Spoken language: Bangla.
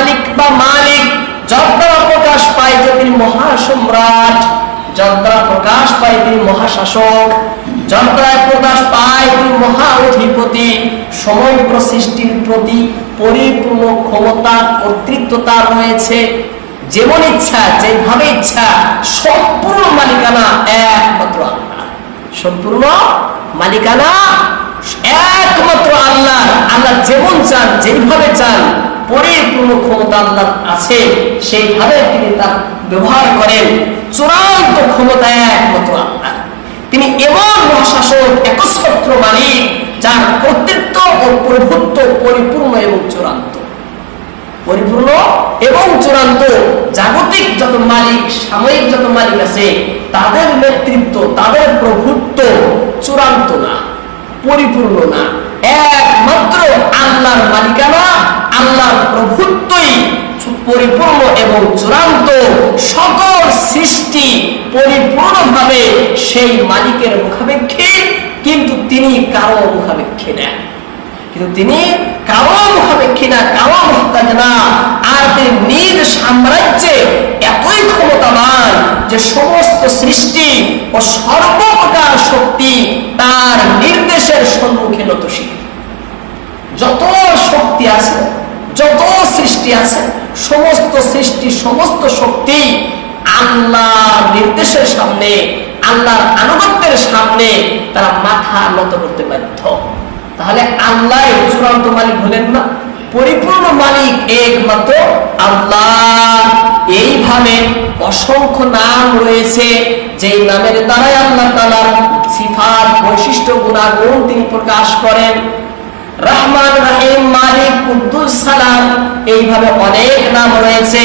মালিক বা মালিক যদ্বারা প্রকাশ পায় যে তিনি মহাসম্রাট যদ্বারা প্রকাশ পায় তিনি মহাশাসক যদ্বারা প্রকাশ পায় তিনি মহা অধিপতি সমগ্র সৃষ্টির প্রতি পরিপূর্ণ ক্ষমতা রয়েছে। যেমন ইচ্ছা যেভাবে ইচ্ছা, সম্পূর্ণ মালিকানা একমাত্র সম্পূর্ণ মালিকানা একমাত্র আল্লাহ। আল্লাহ যেমন চান যেভাবে চান পরিপূর্ণ ক্ষমতা আল্লাহ আছে, সেইভাবে তিনি তার ব্যবহার করেন। চূড়ান্ত ক্ষমতা একমাত্র আল্লাহ তিনি এমন মহাশাসক, একচ্ছত্র মালিক, যার কর্তৃত্ব ও প্রভুত্ব পরিপূর্ণ এবং চূড়ান্ত। পরিপূর্ণ এবং চূড়ান্ত। জাগতিক যত মালিক, সাময়িক যত মালিক আছে, তাদের নেতৃত্ব, তাদের প্রভুত্ব চূড়ান্ত না, পরিপূর্ণ না। একমাত্র আল্লাহর মালিকানা আল্লাহর প্রভুত্বই পরিপূর্ণ এবং চূড়ান্ত সকল সৃষ্টি পরিপূর্ণভাবে সেই মালিকের মুখাপেক্ষী, কিন্তু তিনি কারও মুখাপেক্ষী নেন কিন্তু তিনি কারও মুখাপেক্ষী না, কারও মহতাজ না। আর তিনি নিজ সাম্রাজ্যে এতই ক্ষমতাবান যে সমস্ত সৃষ্টি ও সর্বপ্রকার শক্তি তার নির্দেশের সম্মুখে নতশীল যত শক্তি আছে যত সৃষ্টি আছে, সমস্ত সৃষ্টি, সমস্ত শক্তি আল্লাহর নির্দেশের সামনে, আল্লাহর আনুগত্যের সামনে তারা মাথা নত করতে বাধ্য। তাহলে আল্লাহ চূড়ান্ত মালিক হলেন না, পরিপূর্ণ মালিক একমাত্র আল্লাহ। এইভাবে অসংখ্য নাম রয়েছে, যেই নামের দ্বারাই আল্লাহ তালার সিফার বৈশিষ্ট্য, গুণাগুণ তিনি প্রকাশ করেন। রহমান রাহিম, মালিক এইভাবে অনেক নাম রয়েছে।